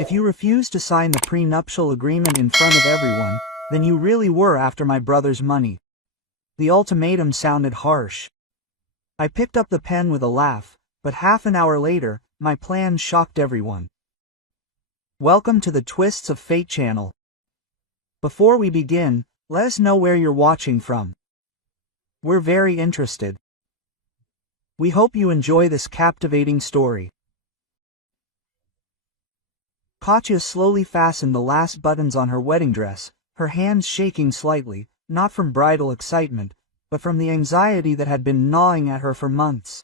If you refuse to sign the prenuptial agreement in front of everyone, then you really were after my brother's money. The ultimatum sounded harsh. I picked up the pen with a laugh, but half an hour later, my plan shocked everyone. Welcome to the Twists of Fate channel. Before we begin, let us know where you're watching from. We're very interested. We hope you enjoy this captivating story. Katya slowly fastened the last buttons on her wedding dress, her hands shaking slightly, not from bridal excitement, but from the anxiety that had been gnawing at her for months.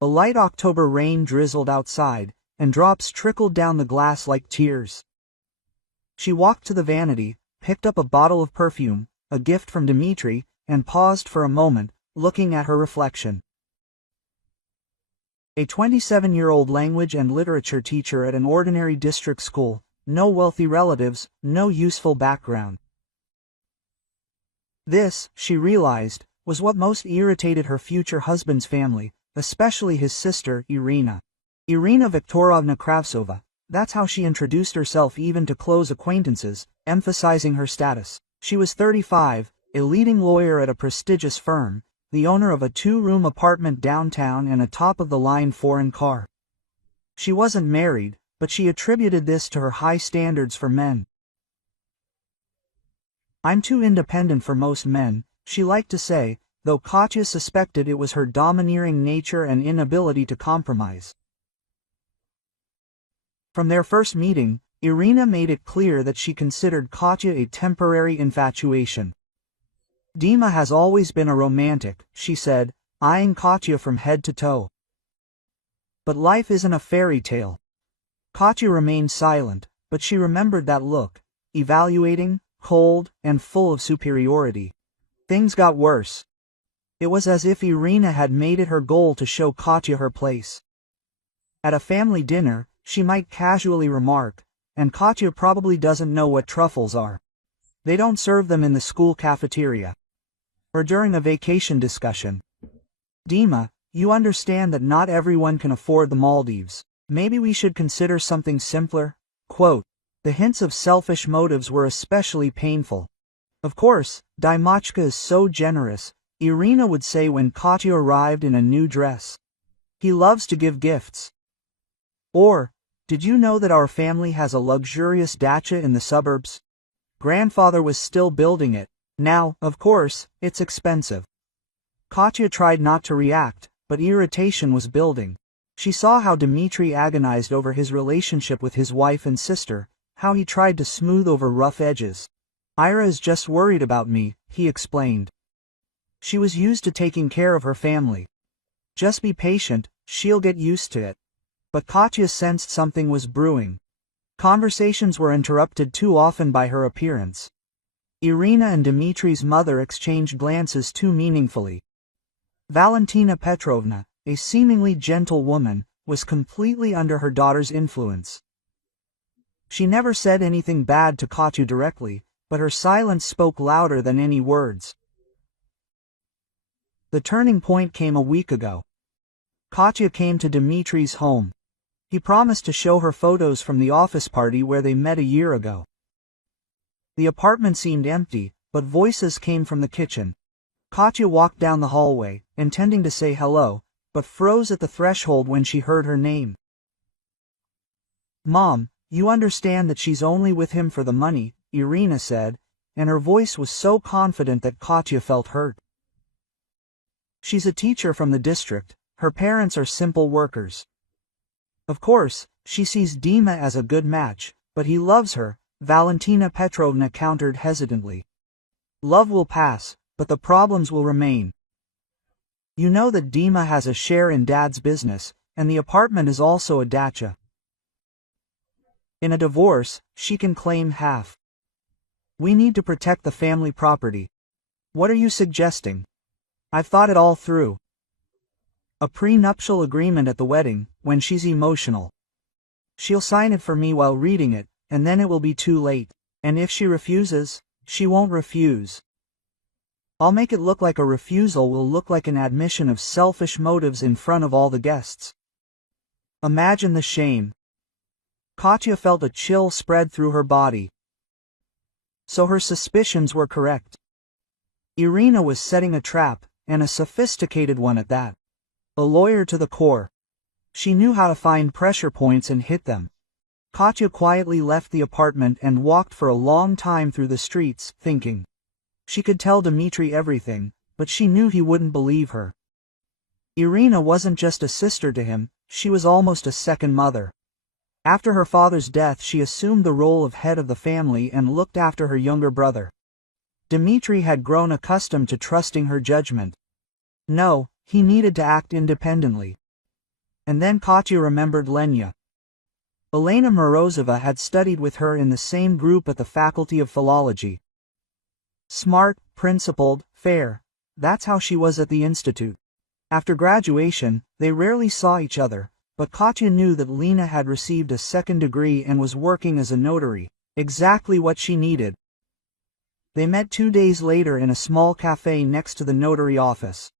A light October rain drizzled outside, and drops trickled down the glass like tears. She walked to the vanity, picked up a bottle of perfume, a gift from Dmitri, and paused for a moment, looking at her reflection. A 27-year-old language and literature teacher at an ordinary district school, no wealthy relatives, no useful background. This, she realized, was what most irritated her future husband's family, especially his sister, Irina. Irina Viktorovna Kravtsova, that's how she introduced herself even to close acquaintances, emphasizing her status. She was 35, a leading lawyer at a prestigious firm, the owner of a 2-room apartment downtown and a top-of-the-line foreign car. She wasn't married, but she attributed this to her high standards for men. "I'm too independent for most men," she liked to say, though Katya suspected it was her domineering nature and inability to compromise. From their first meeting, Irina made it clear that she considered Katya a temporary infatuation. "Dima has always been a romantic," she said, eyeing Katya from head to toe. "But life isn't a fairy tale." Katya remained silent, but she remembered that look, evaluating, cold, and full of superiority. Things got worse. It was as if Irina had made it her goal to show Katya her place. At a family dinner, she might casually remark, "And Katya probably doesn't know what truffles are. They don't serve them in the school cafeteria." Or during a vacation discussion, "Dima, you understand that not everyone can afford the Maldives. Maybe we should consider something simpler?" Quote, the hints of selfish motives were especially painful. "Of course, Dimachka is so generous," Irina would say when Katya arrived in a new dress. "He loves to give gifts." Or, "Did you know that our family has a luxurious dacha in the suburbs? Grandfather was still building it. Now, of course, it's expensive." Katya tried not to react, but irritation was building. She saw how Dmitri agonized over his relationship with his wife and sister, how he tried to smooth over rough edges. "Ira is just worried about me," he explained. She was used to taking care of her family. "Just be patient, she'll get used to it." But Katya sensed something was brewing. Conversations were interrupted too often by her appearance. Irina and Dmitri's mother exchanged glances too meaningfully. Valentina Petrovna, a seemingly gentle woman, was completely under her daughter's influence. She never said anything bad to Katya directly, but her silence spoke louder than any words. The turning point came a week ago. Katya came to Dmitri's home. He promised to show her photos from the office party where they met a year ago. The apartment seemed empty, but voices came from the kitchen. Katya walked down the hallway, intending to say hello, but froze at the threshold when she heard her name. "Mom, you understand that she's only with him for the money," Irina said, and her voice was so confident that Katya felt hurt. "She's a teacher from the district, her parents are simple workers. Of course, she sees Dima as a good match, but he loves her," Valentina Petrovna countered hesitantly. "Love will pass, but the problems will remain. You know that Dima has a share in Dad's business, and the apartment is also a dacha. In a divorce, she can claim half. We need to protect the family property. What are you suggesting?" "I've thought it all through. A prenuptial agreement at the wedding, when she's emotional. She'll sign it for me while reading it, and then it will be too late. And if she refuses, she won't refuse. I'll make it look like a refusal will look like an admission of selfish motives in front of all the guests. Imagine the shame. Katya felt a chill spread through her body. So her suspicions were correct. Irina was setting a trap, and a sophisticated one at that. A lawyer to the core. She knew how to find pressure points and hit them. Katya quietly left the apartment and walked for a long time through the streets, thinking. She could tell Dmitry everything, but she knew he wouldn't believe her. Irina wasn't just a sister to him, she was almost a second mother. After her father's death, she assumed the role of head of the family and looked after her younger brother. Dmitry had grown accustomed to trusting her judgment. No, he needed to act independently. And then Katya remembered Lenya. Elena Morozova had studied with her in the same group at the Faculty of Philology. Smart, principled, fair. That's how she was at the institute. After graduation, they rarely saw each other, but Katya knew that Lena had received a second degree and was working as a notary, exactly what she needed. They met 2 days later in a small cafe next to the notary office.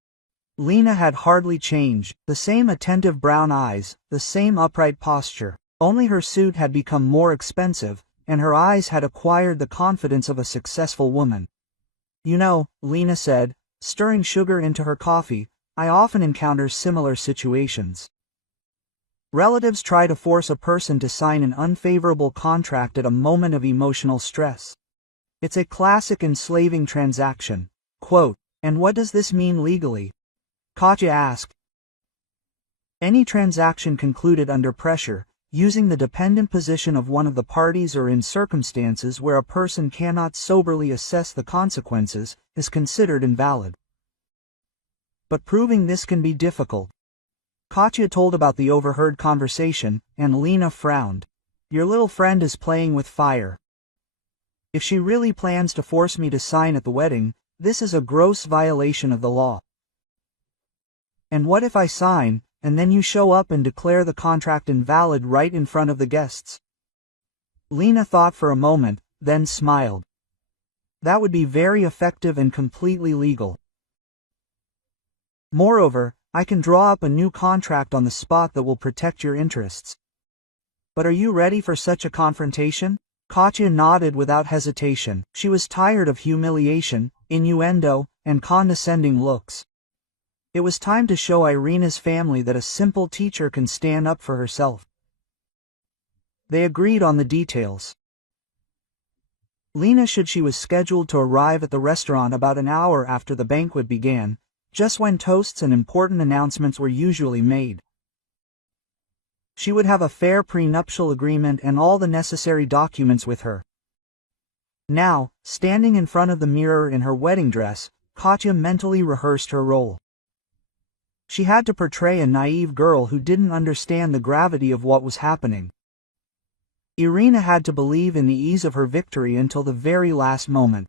Lena had hardly changed, the same attentive brown eyes, the same upright posture. Only her suit had become more expensive, and her eyes had acquired the confidence of a successful woman. You know, Lena said, stirring sugar into her coffee, I often encounter similar situations. Relatives try to force a person to sign an unfavorable contract at a moment of emotional stress. It's a classic enslaving transaction. Quote, and what does this mean legally? Katya asked. Any transaction concluded under pressure, using the dependent position of one of the parties or in circumstances where a person cannot soberly assess the consequences, is considered invalid. But proving this can be difficult. Katya told about the overheard conversation, and Lena frowned. Your little friend is playing with fire. If she really plans to force me to sign at the wedding, this is a gross violation of the law. And what if I sign, and then you show up and declare the contract invalid right in front of the guests? Lena thought for a moment, then smiled. That would be very effective and completely legal. Moreover, I can draw up a new contract on the spot that will protect your interests. But are you ready for such a confrontation? Katya nodded without hesitation. She was tired of humiliation, innuendo, and condescending looks. It was time to show Irina's family that a simple teacher can stand up for herself. They agreed on the details. Lena said she was scheduled to arrive at the restaurant about an hour after the banquet began, just when toasts and important announcements were usually made. She would have a fair prenuptial agreement and all the necessary documents with her. Now, standing in front of the mirror in her wedding dress, Katya mentally rehearsed her role. She had to portray a naive girl who didn't understand the gravity of what was happening. Irina had to believe in the ease of her victory until the very last moment.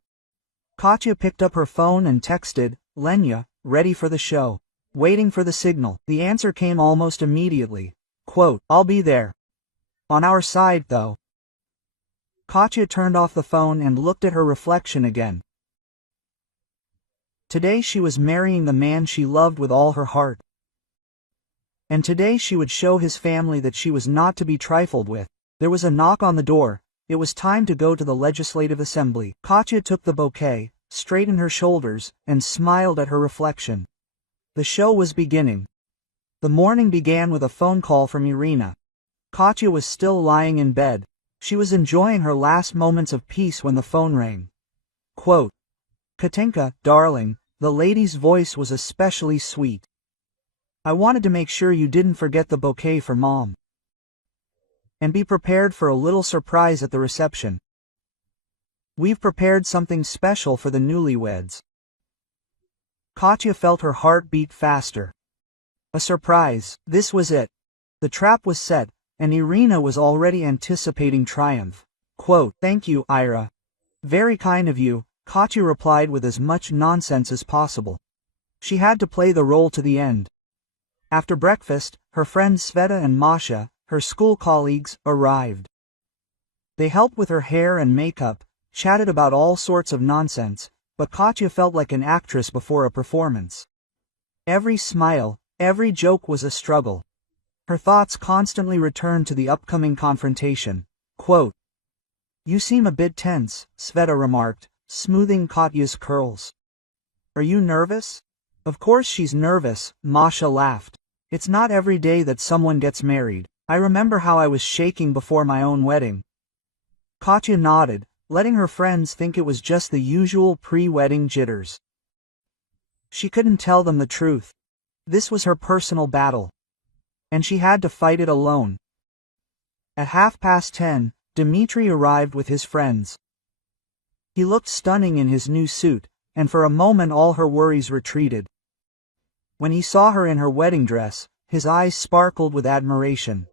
Katya picked up her phone and texted, Lenya, ready for the show. Waiting for the signal. The answer came almost immediately. Quote, I'll be there. On our side, though. Katya turned off the phone and looked at her reflection again. Today she was marrying the man she loved with all her heart. And today she would show his family that she was not to be trifled with. There was a knock on the door. It was time to go to the Legislative Assembly. Katya took the bouquet, straightened her shoulders, and smiled at her reflection. The show was beginning. The morning began with a phone call from Irina. Katya was still lying in bed. She was enjoying her last moments of peace when the phone rang. Quote, Katinka, darling, the lady's voice was especially sweet. I wanted to make sure you didn't forget the bouquet for Mom. And be prepared for a little surprise at the reception. We've prepared something special for the newlyweds. Katya felt her heart beat faster. A surprise. This was it. The trap was set, and Irina was already anticipating triumph. Quote, Thank you, Ira. Very kind of you, Katya replied with as much nonsense as possible. She had to play the role to the end. After breakfast, her friends Sveta and Masha, her school colleagues, arrived. They helped with her hair and makeup, chatted about all sorts of nonsense, but Katya felt like an actress before a performance. Every smile, every joke was a struggle. Her thoughts constantly returned to the upcoming confrontation. Quote, "You seem a bit tense," Sveta remarked, smoothing Katya's curls. "Are you nervous?" "Of course she's nervous," Masha laughed. "It's not every day that someone gets married. I remember how I was shaking before my own wedding." Katya nodded, letting her friends think it was just the usual pre-wedding jitters. She couldn't tell them the truth. This was her personal battle, and she had to fight it alone. At 10:30, Dmitri arrived with his friends. He looked stunning in his new suit, and for a moment all her worries retreated. When he saw her in her wedding dress, his eyes sparkled with admiration.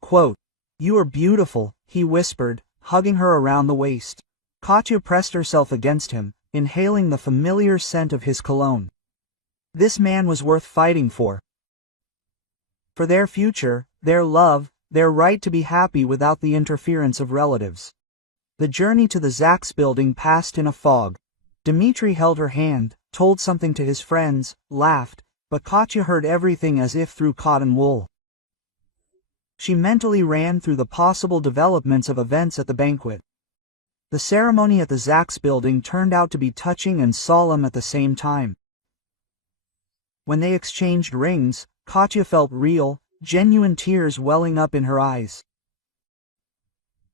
Quote, "You are beautiful," he whispered, hugging her around the waist. Katya pressed herself against him, inhaling the familiar scent of his cologne. This man was worth fighting for. For their future, their love, their right to be happy without the interference of relatives. The journey to the Zaks building passed in a fog. Dmitri held her hand, told something to his friends, laughed, but Katya heard everything as if through cotton wool. She mentally ran through the possible developments of events at the banquet. The ceremony at the Zaks building turned out to be touching and solemn at the same time. When they exchanged rings, Katya felt real, genuine tears welling up in her eyes.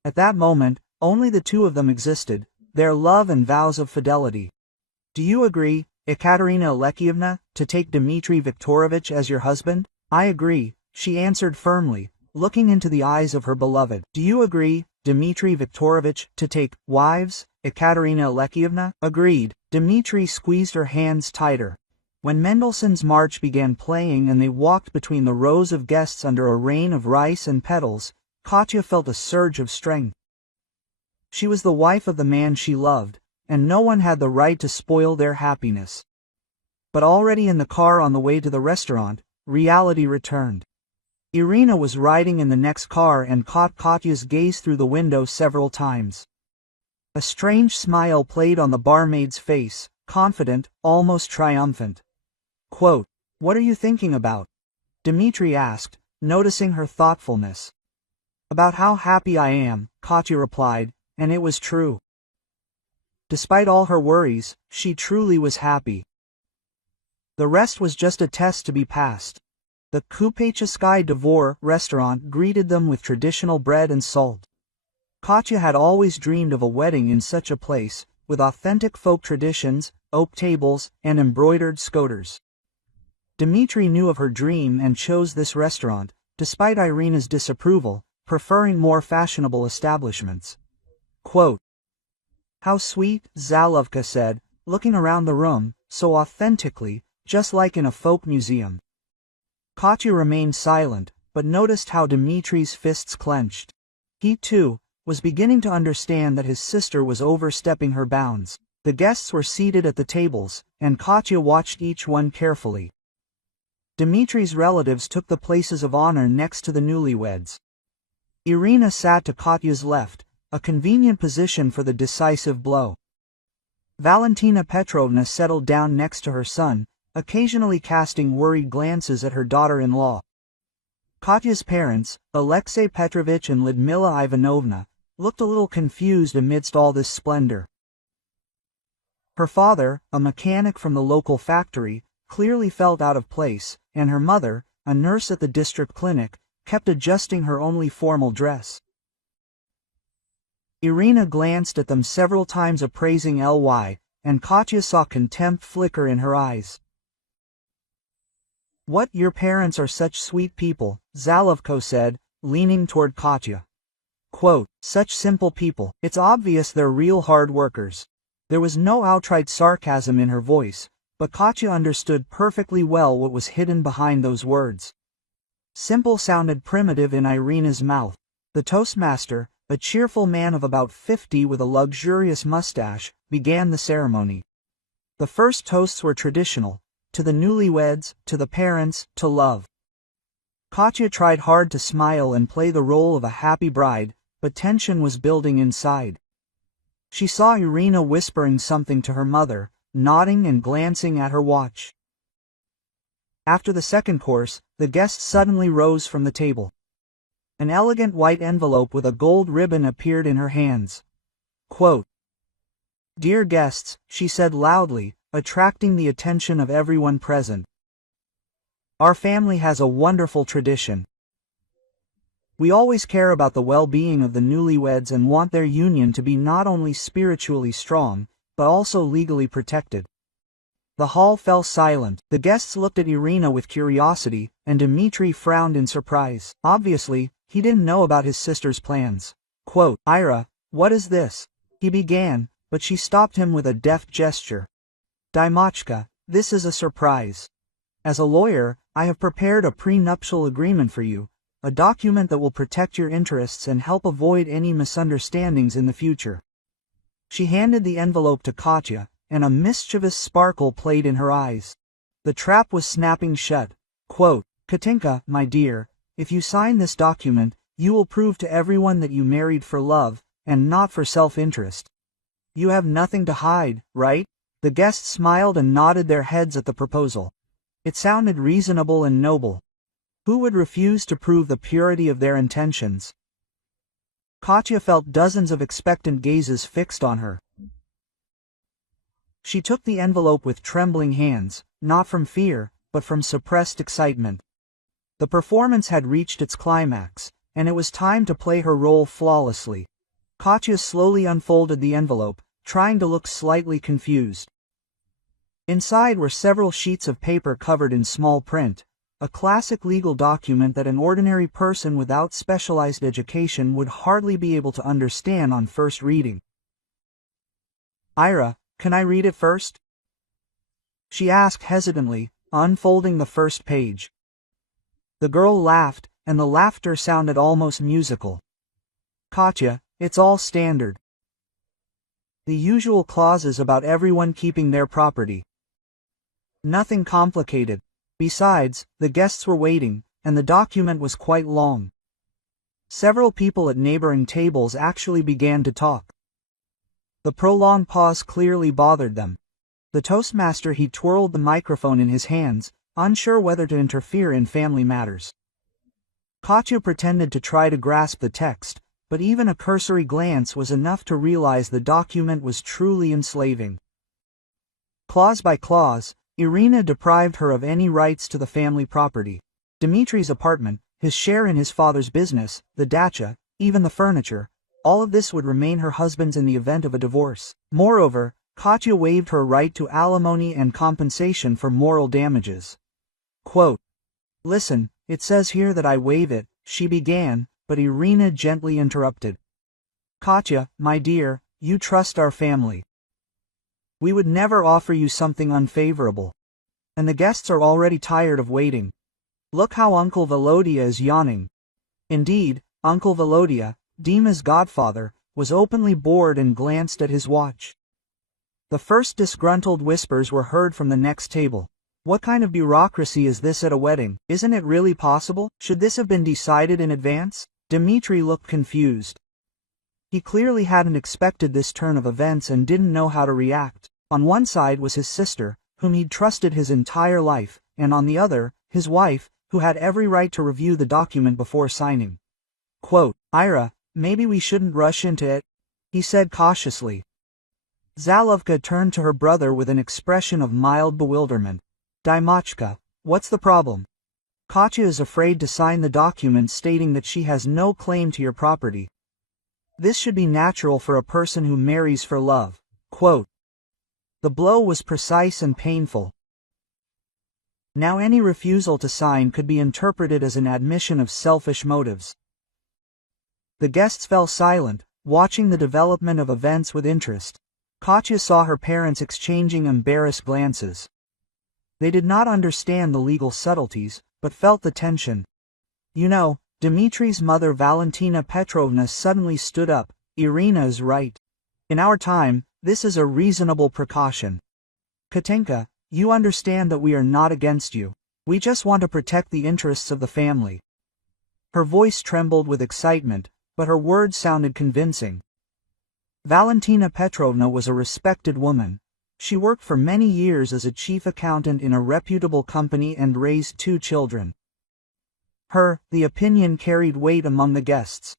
At that moment, only the two of them existed, their love and vows of fidelity. "Do you agree, Ekaterina Alexievna, to take Dmitri Viktorovich as your husband?" "I agree," she answered firmly, looking into the eyes of her beloved. "Do you agree, Dmitri Viktorovich, to take wives, Ekaterina Alexievna?" "Agreed." Dmitri squeezed her hands tighter. When Mendelssohn's march began playing and they walked between the rows of guests under a rain of rice and petals, Katya felt a surge of strength. She was the wife of the man she loved, and no one had the right to spoil their happiness. But already in the car on the way to the restaurant, reality returned. Irina was riding in the next car and caught Katya's gaze through the window several times. A strange smile played on the barmaid's face, confident, almost triumphant. Quote, "What are you thinking about?" Dmitri asked, noticing her thoughtfulness. "About how happy I am," Katya replied, and it was true. Despite all her worries, she truly was happy. The rest was just a test to be passed. The Kupecheskaya Dvor restaurant greeted them with traditional bread and salt. Katya had always dreamed of a wedding in such a place, with authentic folk traditions, oak tables, and embroidered skoters. Dmitri knew of her dream and chose this restaurant, despite Irina's disapproval, preferring more fashionable establishments. Quote, "How sweet," Zolowka said, looking around the room, so authentically, just like in a folk museum. Katya remained silent, but noticed how Dmitri's fists clenched. He, too, was beginning to understand that his sister was overstepping her bounds. The guests were seated at the tables, and Katya watched each one carefully. Dmitri's relatives took the places of honor next to the newlyweds. Irina sat to Katya's left, a convenient position for the decisive blow. Valentina Petrovna settled down next to her son, occasionally casting worried glances at her daughter-in-law. Katya's parents, Alexei Petrovich and Lyudmila Ivanovna, looked a little confused amidst all this splendor. Her father, a mechanic from the local factory, clearly felt out of place, and her mother, a nurse at the district clinic, kept adjusting her only formal dress. Irina glanced at them several times appraising Ly, and Katya saw contempt flicker in her eyes. "What, your parents are such sweet people," Zolowka said, leaning toward Katya. Quote, "Such simple people. It's obvious they're real hard workers." There was no outright sarcasm in her voice, but Katya understood perfectly well what was hidden behind those words. Simple sounded primitive in Irina's mouth. The toastmaster, a cheerful man of about 50 with a luxurious mustache, began the ceremony. The first toasts were traditional: to the newlyweds, to the parents, to love. Katya tried hard to smile and play the role of a happy bride, but tension was building inside. She saw Irina whispering something to her mother, nodding and glancing at her watch. After the second course, The guest suddenly rose from the table. An elegant white envelope with a gold ribbon appeared in her hands. Quote, "Dear guests," she said loudly, attracting the attention of everyone present. "Our family has a wonderful tradition. We always care about the well-being of the newlyweds and want their union to be not only spiritually strong, but also legally protected." The hall fell silent. The guests looked at Irina with curiosity, and Dmitri frowned in surprise. Obviously, he didn't know about his sister's plans. Quote, "Ira, what is this?" he began, but she stopped him with a deft gesture. "Dimochka, this is a surprise. As a lawyer, I have prepared a prenuptial agreement for you, a document that will protect your interests and help avoid any misunderstandings in the future." She handed the envelope to Katya, and a mischievous sparkle played in her eyes. The trap was snapping shut. Quote, "Katinka, my dear, if you sign this document, you will prove to everyone that you married for love, and not for self-interest. You have nothing to hide, right?" The guests smiled and nodded their heads at the proposal. It sounded reasonable and noble. Who would refuse to prove the purity of their intentions? Katya felt dozens of expectant gazes fixed on her. She took the envelope with trembling hands, not from fear, but from suppressed excitement. The performance had reached its climax, and it was time to play her role flawlessly. Katya slowly unfolded the envelope, trying to look slightly confused. Inside were several sheets of paper covered in small print, a classic legal document that an ordinary person without specialized education would hardly be able to understand on first reading. "Ira, can I read it first?" she asked hesitantly, unfolding the first page. The girl laughed, and the laughter sounded almost musical. "Katya, it's all standard. The usual clauses about everyone keeping their property. Nothing complicated. Besides, the guests were waiting, and the document was quite long." Several people at neighboring tables actually began to talk. The prolonged pause clearly bothered them. The toastmaster he twirled the microphone in his hands, unsure whether to interfere in family matters. Katya pretended to try to grasp the text, but even a cursory glance was enough to realize the document was truly enslaving. Clause by clause, Irina deprived her of any rights to the family property. Dmitri's apartment, his share in his father's business, the dacha, even the furniture, all of this would remain her husband's in the event of a divorce. Moreover, Katya waived her right to alimony and compensation for moral damages. Quote, "Listen, it says here that I waive it," she began, but Irina gently interrupted. "Katya, my dear, you trust our family. We would never offer you something unfavorable. And the guests are already tired of waiting. Look how Uncle Volodya is yawning." Indeed, Uncle Volodya, Dima's godfather, was openly bored and glanced at his watch. The first disgruntled whispers were heard from the next table. "What kind of bureaucracy is this at a wedding? Isn't it really possible? Should this have been decided in advance?" Dmitri looked confused. He clearly hadn't expected this turn of events and didn't know how to react. On one side was his sister, whom he'd trusted his entire life, and on the other, his wife, who had every right to review the document before signing. Quote, "Ira, maybe we shouldn't rush into it," he said cautiously. Zolowka turned to her brother with an expression of mild bewilderment. "Dimochka, what's the problem? Katya is afraid to sign the document stating that she has no claim to your property. This should be natural for a person who marries for love." Quote. The blow was precise and painful. Now any refusal to sign could be interpreted as an admission of selfish motives. The guests fell silent, watching the development of events with interest. Katya saw her parents exchanging embarrassed glances. They did not understand the legal subtleties, but felt the tension. "You know," Dmitri's mother Valentina Petrovna suddenly stood up, "Irina is right. In our time, this is a reasonable precaution. Katinka, you understand that we are not against you. We just want to protect the interests of the family." Her voice trembled with excitement, but her words sounded convincing. Valentina Petrovna was a respected woman. She worked for many years as a chief accountant in a reputable company and raised 2 children. The opinion carried weight among the guests.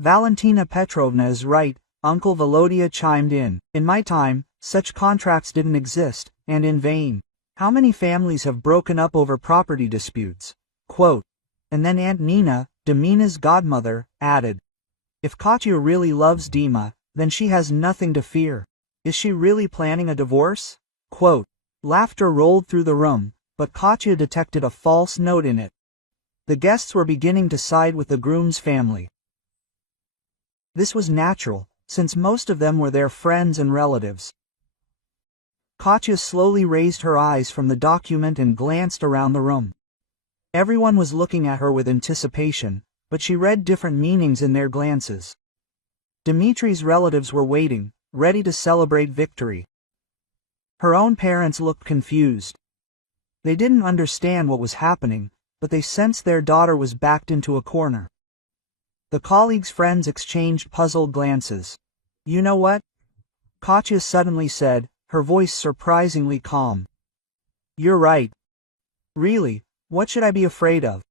Valentina Petrovna is right, Uncle Volodya chimed in. In my time, such contracts didn't exist, and in vain. How many families have broken up over property disputes? Quote. And then Aunt Nina, Dimina's godmother, added. If Katya really loves Dima, then she has nothing to fear. Is she really planning a divorce? Quote. Laughter rolled through the room, but Katya detected a false note in it. The guests were beginning to side with the groom's family. This was natural, since most of them were their friends and relatives. Katya slowly raised her eyes from the document and glanced around the room. Everyone was looking at her with anticipation, but she read different meanings in their glances. Dmitri's relatives were waiting, ready to celebrate victory. Her own parents looked confused. They didn't understand what was happening, but they sensed their daughter was backed into a corner. The colleagues' friends exchanged puzzled glances. You know what? Katya suddenly said, her voice surprisingly calm. You're right. Really, what should I be afraid of?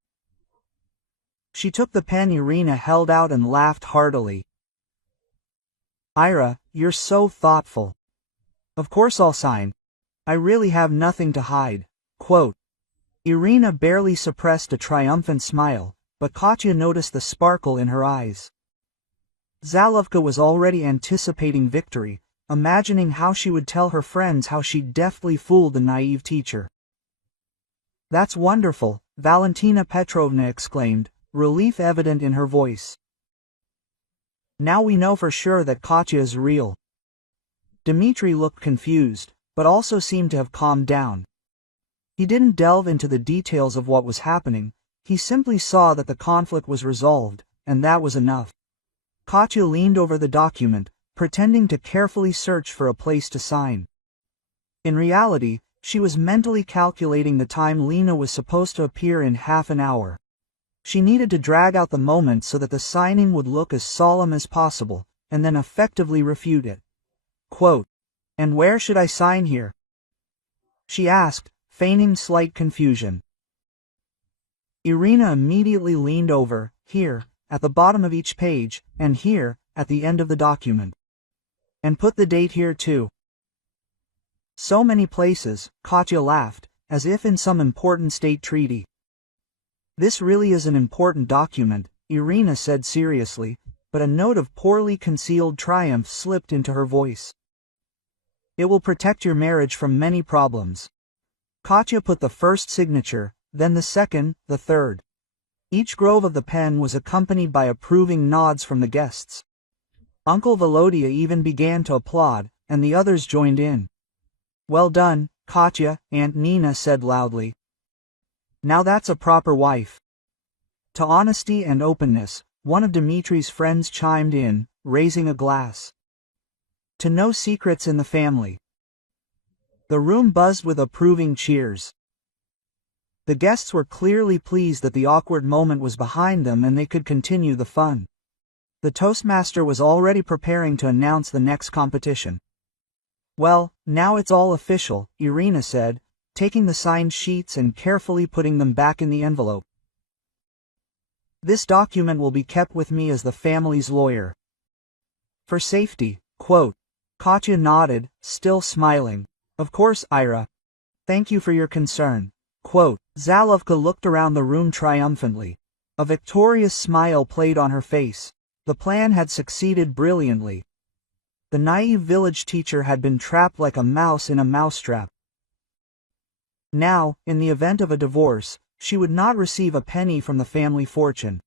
She took the pen Irina held out and laughed heartily. Ira, you're so thoughtful. Of course I'll sign. I really have nothing to hide. Quote. Irina barely suppressed a triumphant smile, but Katya noticed the sparkle in her eyes. Zolowka was already anticipating victory, imagining how she would tell her friends how she deftly fooled the naive teacher. That's wonderful, Valentina Petrovna exclaimed, relief evident in her voice. Now we know for sure that Katya is real. Dmitri looked confused, but also seemed to have calmed down. He didn't delve into the details of what was happening, he simply saw that the conflict was resolved, and that was enough. Katya leaned over the document, pretending to carefully search for a place to sign. In reality, she was mentally calculating the time Lena was supposed to appear in half an hour. She needed to drag out the moment so that the signing would look as solemn as possible, and then effectively refute it. Quote. And where should I sign here? She asked, feigning slight confusion. Irina immediately leaned over, here, at the bottom of each page, and here, at the end of the document. And put the date here too. So many places, Katya laughed, as if in some important state treaty. This really is an important document, Irina said seriously, but a note of poorly concealed triumph slipped into her voice. It will protect your marriage from many problems. Katya put the first signature, then the second, the third. Each grove of the pen was accompanied by approving nods from the guests. Uncle Volodya even began to applaud, and the others joined in. Well done, Katya, Aunt Nina said loudly. Now that's a proper wife. To honesty and openness, one of Dmitri's friends chimed in, raising a glass. To no secrets in the family. The room buzzed with approving cheers. The guests were clearly pleased that the awkward moment was behind them and they could continue the fun. The toastmaster was already preparing to announce the next competition. Well, now it's all official, Irina said, taking the signed sheets and carefully putting them back in the envelope. This document will be kept with me as the family's lawyer. For safety, quote. Katya nodded, still smiling. Of course, Ira. Thank you for your concern. Quote. Zolowka looked around the room triumphantly. A victorious smile played on her face. The plan had succeeded brilliantly. The naive village teacher had been trapped like a mouse in a mousetrap. Now, in the event of a divorce, she would not receive a penny from the family fortune.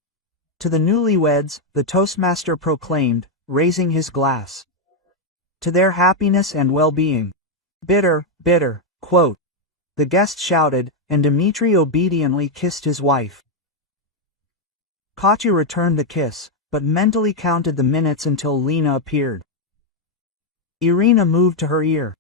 To the newlyweds, the toastmaster proclaimed, raising his glass. To their happiness and well-being. Bitter, bitter, quote. The guests shouted, and Dmitri obediently kissed his wife. Katya returned the kiss, but mentally counted the minutes until Lena appeared. Irina moved to her ear.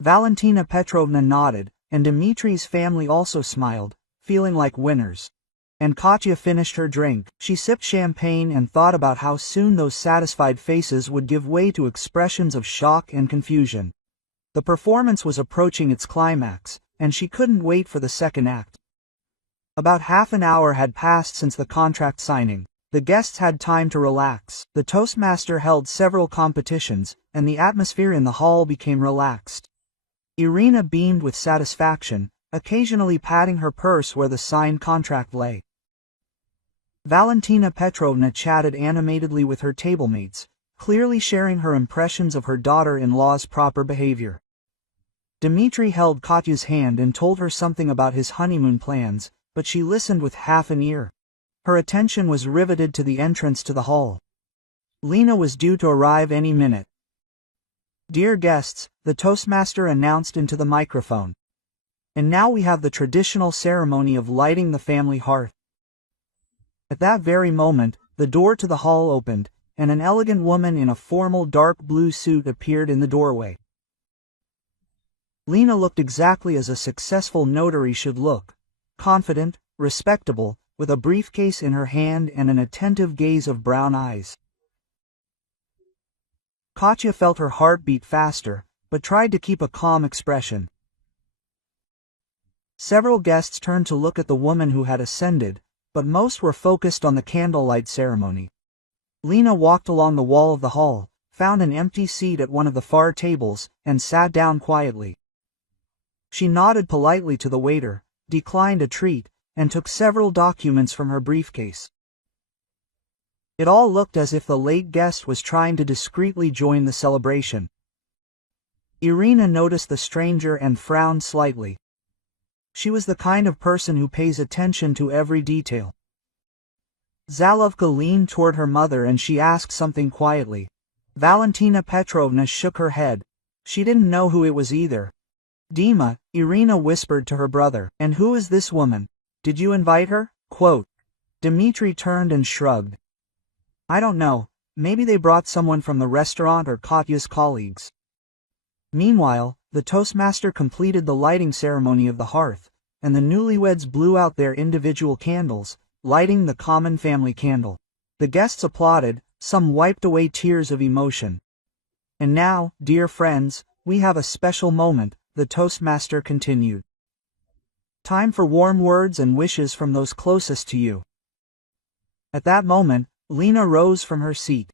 Valentina Petrovna nodded, and Dmitri's family also smiled, feeling like winners. And Katya finished her drink. She sipped champagne and thought about how soon those satisfied faces would give way to expressions of shock and confusion. The performance was approaching its climax, and she couldn't wait for the second act. About half an hour had passed since the contract signing. The guests had time to relax. The Toastmaster held several competitions, and the atmosphere in the hall became relaxed. Irina beamed with satisfaction, occasionally patting her purse where the signed contract lay. Valentina Petrovna chatted animatedly with her tablemates, clearly sharing her impressions of her daughter-in-law's proper behavior. Dmitri held Katya's hand and told her something about his honeymoon plans, but she listened with half an ear. Her attention was riveted to the entrance to the hall. Lena was due to arrive any minute. "Dear guests," the Toastmaster announced into the microphone. "And now we have the traditional ceremony of lighting the family hearth." At that very moment, the door to the hall opened, and an elegant woman in a formal dark blue suit appeared in the doorway. Lena looked exactly as a successful notary should look: confident, respectable, with a briefcase in her hand and an attentive gaze of brown eyes. Katya felt her heart beat faster, but tried to keep a calm expression. Several guests turned to look at the woman who had ascended, but most were focused on the candlelight ceremony. Lena walked along the wall of the hall, found an empty seat at one of the far tables, and sat down quietly. She nodded politely to the waiter, declined a treat, and took several documents from her briefcase. It all looked as if the late guest was trying to discreetly join the celebration. Irina noticed the stranger and frowned slightly. She was the kind of person who pays attention to every detail. Zolowka leaned toward her mother and she asked something quietly. Valentina Petrovna shook her head. She didn't know who it was either. "Dima," Irina whispered to her brother. "And who is this woman? Did you invite her?" Quote. Dmitri turned and shrugged. "I don't know, maybe they brought someone from the restaurant or Katya's colleagues." Meanwhile, the Toastmaster completed the lighting ceremony of the hearth, and the newlyweds blew out their individual candles, lighting the common family candle. The guests applauded, some wiped away tears of emotion. "And now, dear friends, we have a special moment," the Toastmaster continued. "Time for warm words and wishes from those closest to you." At that moment, Lena rose from her seat.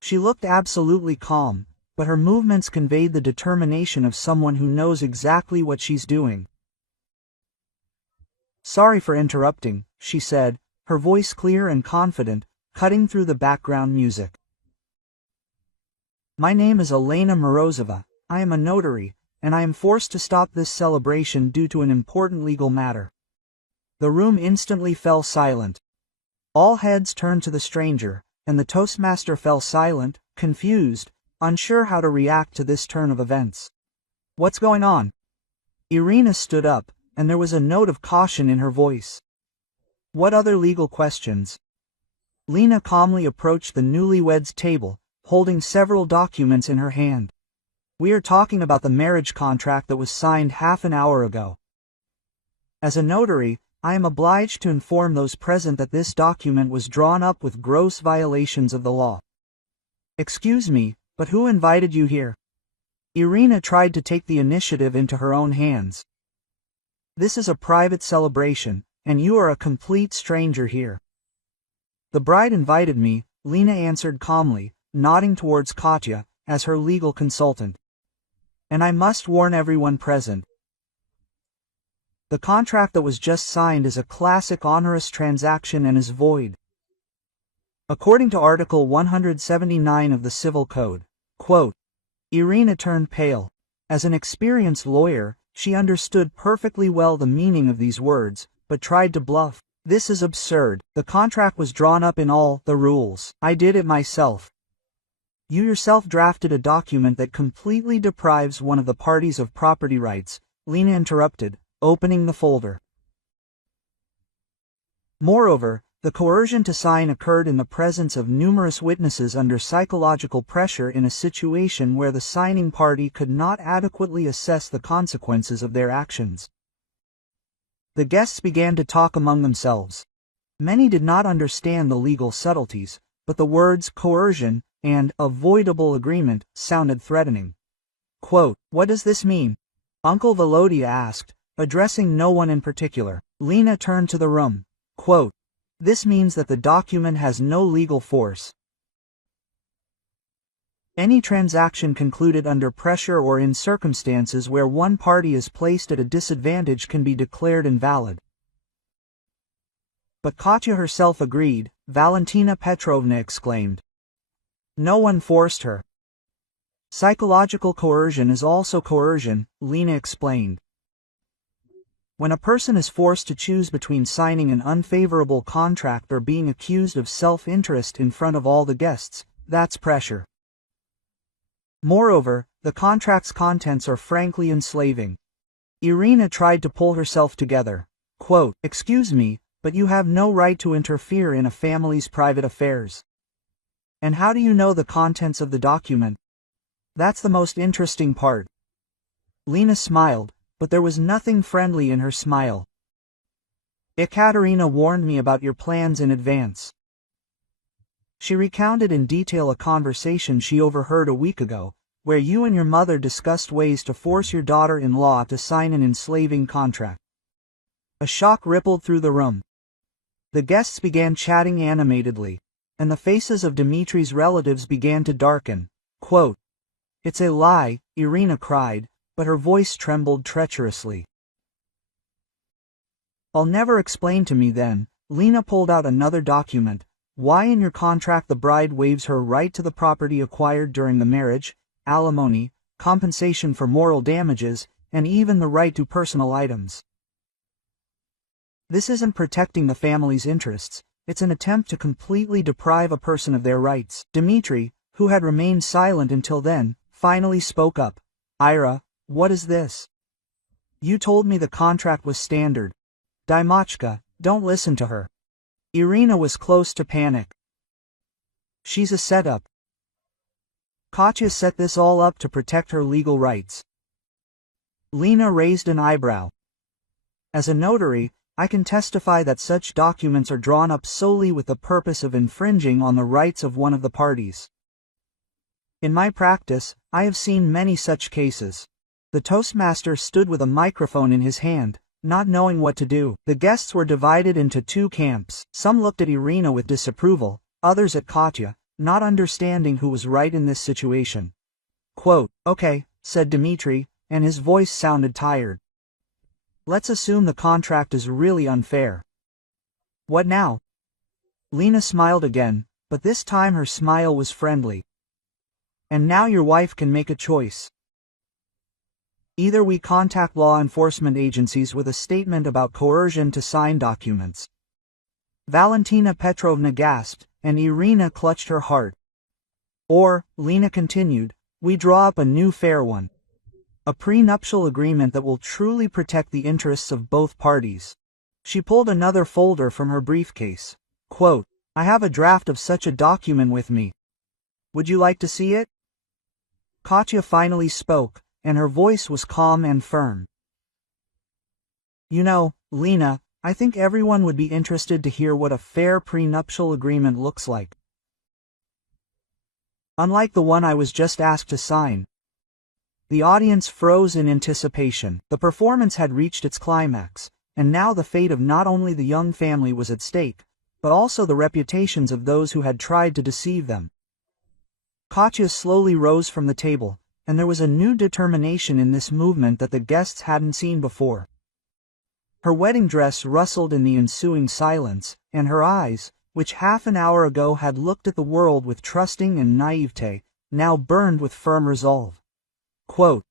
She looked absolutely calm, but her movements conveyed the determination of someone who knows exactly what she's doing. "Sorry for interrupting," she said, her voice clear and confident, cutting through the background music. "My name is Elena Morozova, I am a notary, and I am forced to stop this celebration due to an important legal matter." The room instantly fell silent. All heads turned to the stranger, and the Toastmaster fell silent, confused, unsure how to react to this turn of events. "What's going on?" Irina stood up, and there was a note of caution in her voice. "What other legal questions?" Lena calmly approached the newlyweds' table, holding several documents in her hand. "We are talking about the marriage contract that was signed half an hour ago. As a notary, I am obliged to inform those present that this document was drawn up with gross violations of the law." "Excuse me, but who invited you here?" Irina tried to take the initiative into her own hands. "This is a private celebration, and you are a complete stranger here." "The bride invited me," Lena answered calmly, nodding towards Katya, as her legal consultant. "And I must warn everyone present. The contract that was just signed is a classic onerous transaction and is void. According to Article 179 of the Civil Code." Quote. Irina turned pale. As an experienced lawyer, she understood perfectly well the meaning of these words, but tried to bluff. "This is absurd. The contract was drawn up in all the rules. I did it myself." "You yourself drafted a document that completely deprives one of the parties of property rights," Lena interrupted, opening the folder. "Moreover, the coercion to sign occurred in the presence of numerous witnesses under psychological pressure in a situation where the signing party could not adequately assess the consequences of their actions." The guests began to talk among themselves. Many did not understand the legal subtleties, but the words coercion and avoidable agreement sounded threatening. Quote, "What does this mean?" Uncle Volodya asked, addressing no one in particular. Lena turned to the room. Quote, "This means that the document has no legal force. Any transaction concluded under pressure or in circumstances where one party is placed at a disadvantage can be declared invalid." But Katya herself agreed, Valentina Petrovna exclaimed. "No one forced her." "Psychological coercion is also coercion," Lena explained. "When a person is forced to choose between signing an unfavorable contract or being accused of self-interest in front of all the guests, that's pressure. Moreover, the contract's contents are frankly enslaving." Irina tried to pull herself together. Quote, "Excuse me, but you have no right to interfere in a family's private affairs. And how do you know the contents of the document? That's the most interesting part." Lena smiled, but there was nothing friendly in her smile. "Ekaterina warned me about your plans in advance." She recounted in detail a conversation she overheard a week ago, where you and your mother discussed ways to force your daughter-in-law to sign an enslaving contract. A shock rippled through the room. The guests began chatting animatedly, and the faces of Dmitri's relatives began to darken. Quote, "It's a lie," Irina cried, but her voice trembled treacherously. "I'll never explain to me then." Lena pulled out another document. "Why in your contract the bride waives her right to the property acquired during the marriage, alimony, compensation for moral damages, and even the right to personal items. This isn't protecting the family's interests, it's an attempt to completely deprive a person of their rights." Dmitri, who had remained silent until then, finally spoke up. "Ira, what is this? You told me the contract was standard." "Dymochka, don't listen to her." Irina was close to panic. "She's a setup. Katya set this all up to protect her legal rights." Lena raised an eyebrow. "As a notary, I can testify that such documents are drawn up solely with the purpose of infringing on the rights of one of the parties. In my practice, I have seen many such cases." The toastmaster stood with a microphone in his hand, not knowing what to do. The guests were divided into two camps. Some looked at Irina with disapproval, others at Katya, not understanding who was right in this situation. Quote, "Okay," said Dmitri, and his voice sounded tired. "Let's assume the contract is really unfair. What now?" Lena smiled again, but this time her smile was friendly. "And now your wife can make a choice. Either we contact law enforcement agencies with a statement about coercion to sign documents." Valentina Petrovna gasped, and Irina clutched her heart. "Or," Lena continued, "we draw up a new fair one. A prenuptial agreement that will truly protect the interests of both parties." She pulled another folder from her briefcase. Quote, "I have a draft of such a document with me. Would you like to see it?" Katya finally spoke, and her voice was calm and firm. "You know, Lena, I think everyone would be interested to hear what a fair prenuptial agreement looks like. Unlike the one I was just asked to sign." The audience froze in anticipation. The performance had reached its climax, and now the fate of not only the young family was at stake, but also the reputations of those who had tried to deceive them. Katya slowly rose from the table, and there was a new determination in this movement that the guests hadn't seen before. Her wedding dress rustled in the ensuing silence, and her eyes, which half an hour ago had looked at the world with trusting and naivete, now burned with firm resolve. Quote,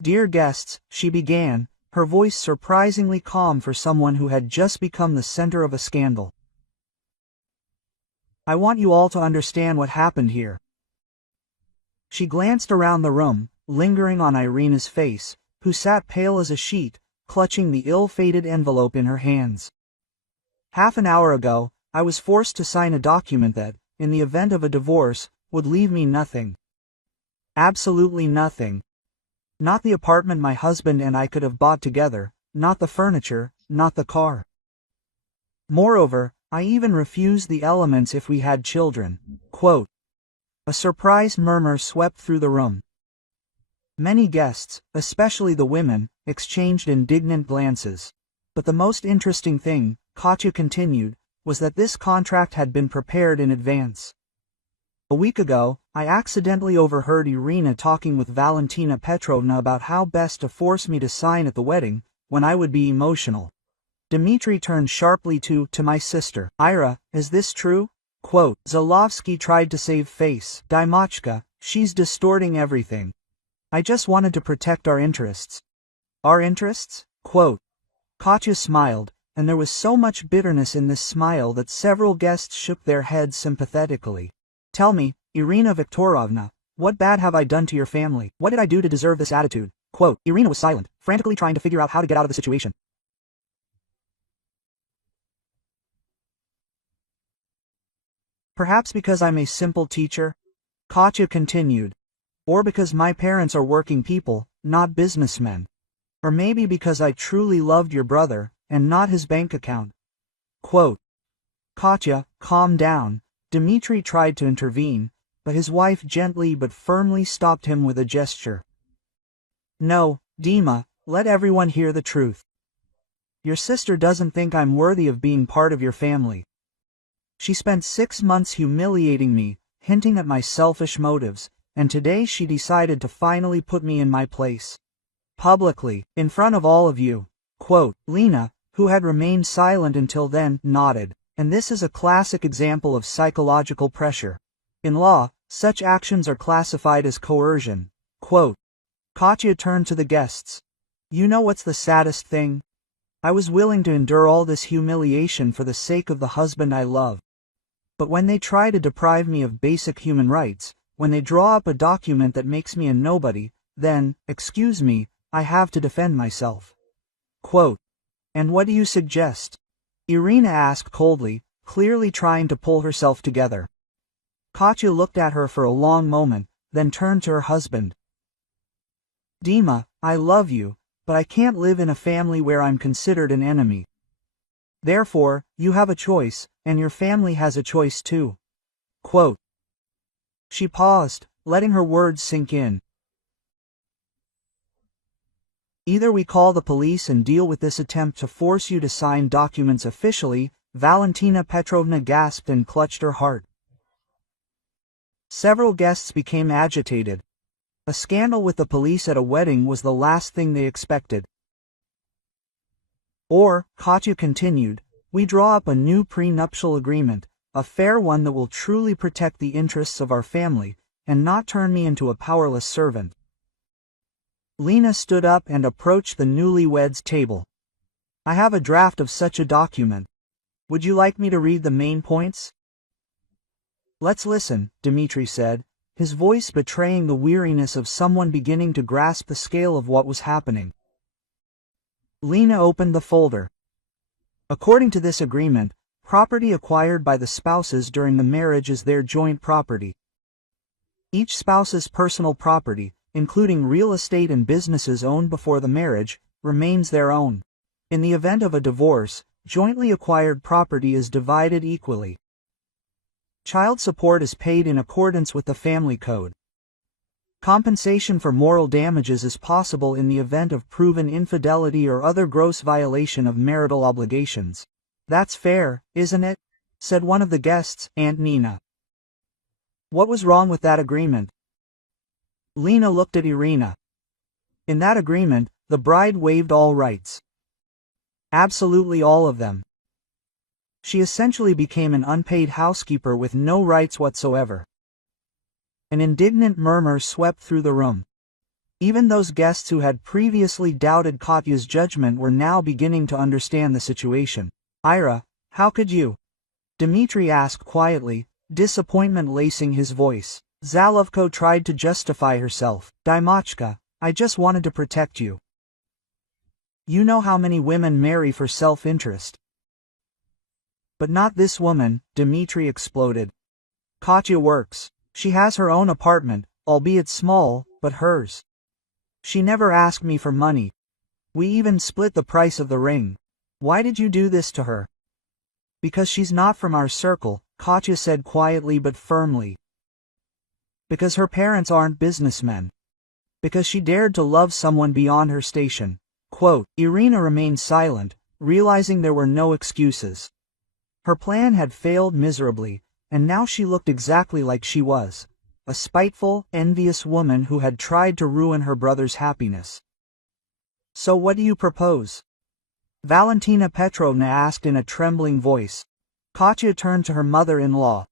"Dear guests," she began, her voice surprisingly calm for someone who had just become the center of a scandal. "I want you all to understand what happened here." She glanced around the room, lingering on Irina's face, who sat pale as a sheet, clutching the ill-fated envelope in her hands. "Half an hour ago, I was forced to sign a document that, in the event of a divorce, would leave me nothing. Absolutely nothing. Not the apartment my husband and I could have bought together, not the furniture, not the car. Moreover, I even refused the elements if we had children." Quote. A surprised murmur swept through the room. Many guests, especially the women, exchanged indignant glances. But the most interesting thing, Katya continued, was that this contract had been prepared in advance. A week ago, I accidentally overheard Irina talking with Valentina Petrovna about how best to force me to sign at the wedding, when I would be emotional. Dmitri turned sharply to my sister. Ira, is this true? Quote, Zolovsky tried to save face. Dimochka, she's distorting everything. I just wanted to protect our interests. Our interests? Quote. Katya smiled, and there was so much bitterness in this smile that several guests shook their heads sympathetically. Tell me, Irina Viktorovna, what bad have I done to your family? What did I do to deserve this attitude? Quote. Irina was silent, frantically trying to figure out how to get out of the situation. Perhaps because I'm a simple teacher? Katya continued. Or because my parents are working people, not businessmen. Or maybe because I truly loved your brother, and not his bank account. Quote. Katya, calm down. Dmitri tried to intervene, but his wife gently but firmly stopped him with a gesture. No, Dima, let everyone hear the truth. Your sister doesn't think I'm worthy of being part of your family. She spent 6 months humiliating me, hinting at my selfish motives, and today she decided to finally put me in my place. Publicly, in front of all of you. Quote. Lena, who had remained silent until then, nodded. And this is a classic example of psychological pressure. In law, such actions are classified as coercion. Quote. Katya turned to the guests. You know what's the saddest thing? I was willing to endure all this humiliation for the sake of the husband I love. But when they try to deprive me of basic human rights, when they draw up a document that makes me a nobody, then, excuse me, I have to defend myself. Quote. And what do you suggest? Irina asked coldly, clearly trying to pull herself together. Katya looked at her for a long moment, then turned to her husband. Dima, I love you, but I can't live in a family where I'm considered an enemy. Therefore, you have a choice, and your family has a choice too. Quote. She paused, letting her words sink in. Either we call the police and deal with this attempt to force you to sign documents officially, Valentina Petrovna gasped and clutched her heart. Several guests became agitated. A scandal with the police at a wedding was the last thing they expected. Or, Katya continued, we draw up a new prenuptial agreement, a fair one that will truly protect the interests of our family, and not turn me into a powerless servant. Lena stood up and approached the newlyweds' table. I have a draft of such a document. Would you like me to read the main points? Let's listen, Dmitri said, his voice betraying the weariness of someone beginning to grasp the scale of what was happening. Lena opened the folder. According to this agreement, property acquired by the spouses during the marriage is their joint property. Each spouse's personal property, including real estate and businesses owned before the marriage, remains their own. In the event of a divorce, jointly acquired property is divided equally. Child support is paid in accordance with the family code. Compensation for moral damages is possible in the event of proven infidelity or other gross violation of marital obligations. That's fair, isn't it? Said one of the guests, Aunt Nina. What was wrong with that agreement? Lena looked at Irina. In that agreement, the bride waived all rights. Absolutely all of them. She essentially became an unpaid housekeeper with no rights whatsoever. An indignant murmur swept through the room. Even those guests who had previously doubted Katya's judgment were now beginning to understand the situation. Ira, how could you? Dmitri asked quietly, disappointment lacing his voice. Zolовka tried to justify herself. Dimochka, I just wanted to protect you. You know how many women marry for self-interest. But not this woman, Dmitri exploded. Katya works. She has her own apartment, albeit small, but hers. She never asked me for money. We even split the price of the ring. Why did you do this to her? Because she's not from our circle, Katya said quietly but firmly. Because her parents aren't businessmen. Because she dared to love someone beyond her station. Quote, Irina remained silent, realizing there were no excuses. Her plan had failed miserably, and now she looked exactly like she was. A spiteful, envious woman who had tried to ruin her brother's happiness. So what do you propose? Valentina Petrovna asked in a trembling voice. Katya turned to her mother-in-law.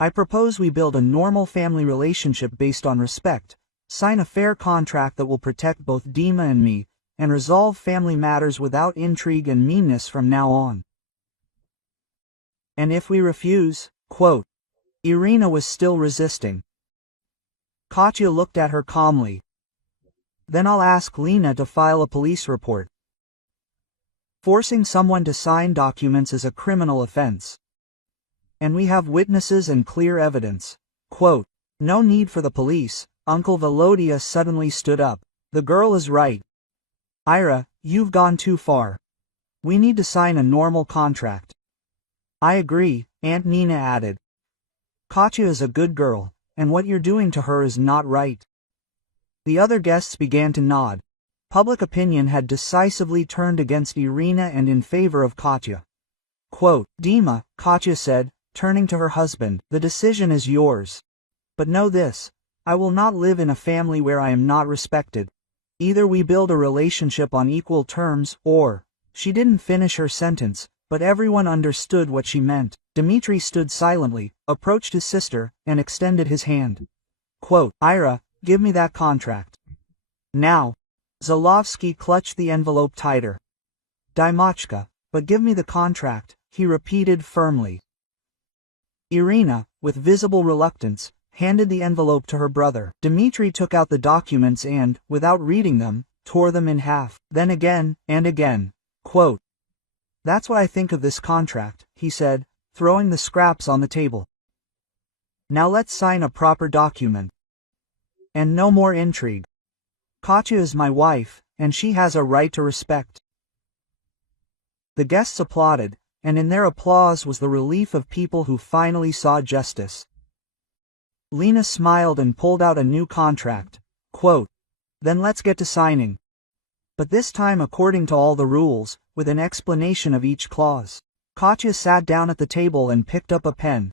I propose we build a normal family relationship based on respect, sign a fair contract that will protect both Dima and me, and resolve family matters without intrigue and meanness from now on. And if we refuse? Quote. Irina was still resisting. Katya looked at her calmly. Then I'll ask Lena to file a police report. Forcing someone to sign documents is a criminal offense. And we have witnesses and clear evidence. Quote, no need for the police. Uncle Volodya suddenly stood up. The girl is right. Ira, you've gone too far. We need to sign a normal contract. I agree, Aunt Nina added. Katya is a good girl, and what you're doing to her is not right. The other guests began to nod. Public opinion had decisively turned against Irina and in favor of Katya. Quote, Dima, Katya said, turning to her husband, the decision is yours. But know this, I will not live in a family where I am not respected. Either we build a relationship on equal terms, or... She didn't finish her sentence, but everyone understood what she meant. Dmitri stood silently, approached his sister, and extended his hand. Quote, Ira, give me that contract. Now. Zolowski clutched the envelope tighter. Dimochka, but give me the contract, he repeated firmly. Irina, with visible reluctance, handed the envelope to her brother. Dmitri took out the documents and, without reading them, tore them in half. Then again, and again. Quote, that's what I think of this contract, he said, throwing the scraps on the table. Now let's sign a proper document. And no more intrigue. Katya is my wife, and she has a right to respect. The guests applauded, and in their applause was the relief of people who finally saw justice. Lena smiled and pulled out a new contract. Quote, then let's get to signing. But this time according to all the rules, with an explanation of each clause. Katya sat down at the table and picked up a pen.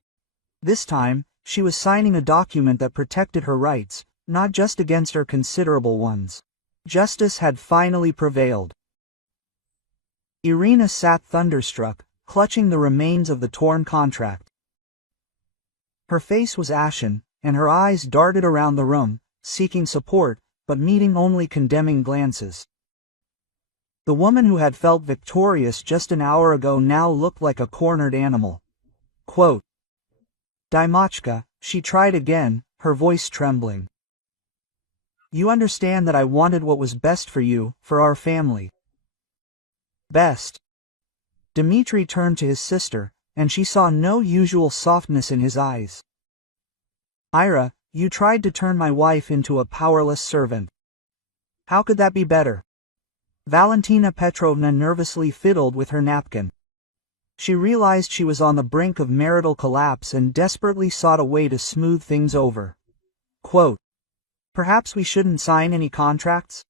This time, she was signing a document that protected her rights, not just against her considerable ones. Justice had finally prevailed. Irina sat thunderstruck, clutching the remains of the torn contract. Her face was ashen, and her eyes darted around the room, seeking support, but meeting only condemning glances. The woman who had felt victorious just an hour ago now looked like a cornered animal. Quote, Dimochka, she tried again, her voice trembling. You understand that I wanted what was best for you, for our family. Best. Dmitri turned to his sister, and she saw no usual softness in his eyes. Ira, you tried to turn my wife into a powerless servant. How could that be better? Valentina Petrovna nervously fiddled with her napkin. She realized she was on the brink of marital collapse and desperately sought a way to smooth things over. Quote, perhaps we shouldn't sign any contracts?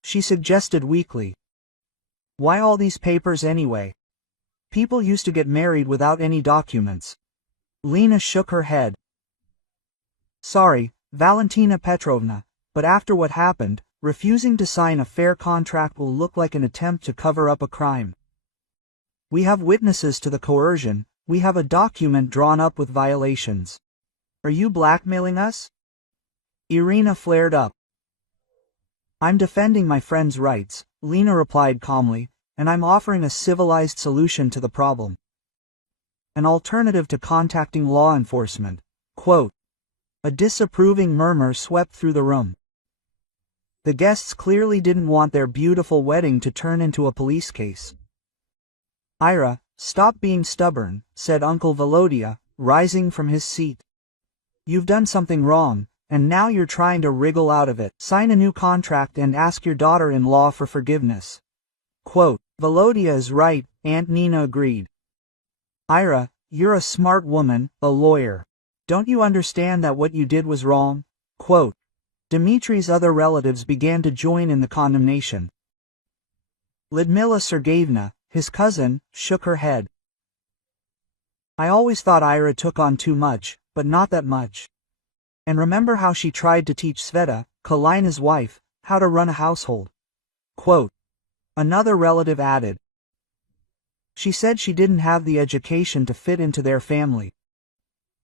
She suggested weakly. Why all these papers anyway? People used to get married without any documents. Lena shook her head. Sorry, Valentina Petrovna, but after what happened, refusing to sign a fair contract will look like an attempt to cover up a crime. We have witnesses to the coercion, we have a document drawn up with violations. Are you blackmailing us? Irina flared up. I'm defending my friend's rights, Lena replied calmly, and I'm offering a civilized solution to the problem. An alternative to contacting law enforcement. Quote. A disapproving murmur swept through the room. The guests clearly didn't want their beautiful wedding to turn into a police case. Ira, stop being stubborn, said Uncle Volodya, rising from his seat. You've done something wrong, and now you're trying to wriggle out of it. Sign a new contract and ask your daughter-in-law for forgiveness. Quote, Volodya is right, Aunt Nina agreed. Ira, you're a smart woman, a lawyer. Don't you understand that what you did was wrong? Quote. Dmitri's other relatives began to join in the condemnation. Lyudmila Sergeyevna, his cousin, shook her head. I always thought Ira took on too much, but not that much. And remember how she tried to teach Sveta, Kalina's wife, how to run a household? Quote. Another relative added. She said she didn't have the education to fit into their family.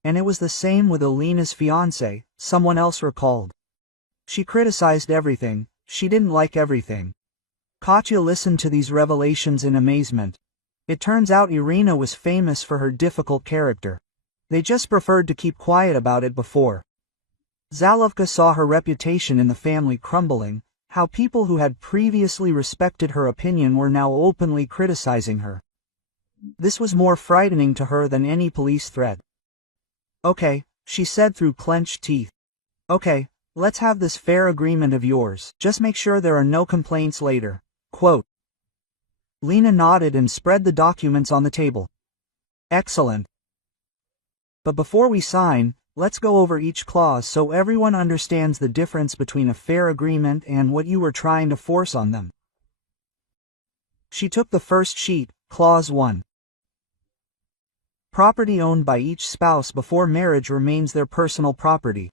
And it was the same with Alina's fiancé, someone else recalled. She criticized everything, she didn't like everything. Katya listened to these revelations in amazement. It turns out Irina was famous for her difficult character. They just preferred to keep quiet about it before. Zolowka saw her reputation in the family crumbling, how people who had previously respected her opinion were now openly criticizing her. This was more frightening to her than any police threat. Okay, she said through clenched teeth. Okay, let's have this fair agreement of yours. Just make sure there are no complaints later. Quote. Lena nodded and spread the documents on the table. Excellent. But before we sign, let's go over each clause so everyone understands the difference between a fair agreement and what you were trying to force on them. She took the first sheet, Clause 1. Property owned by each spouse before marriage remains their personal property.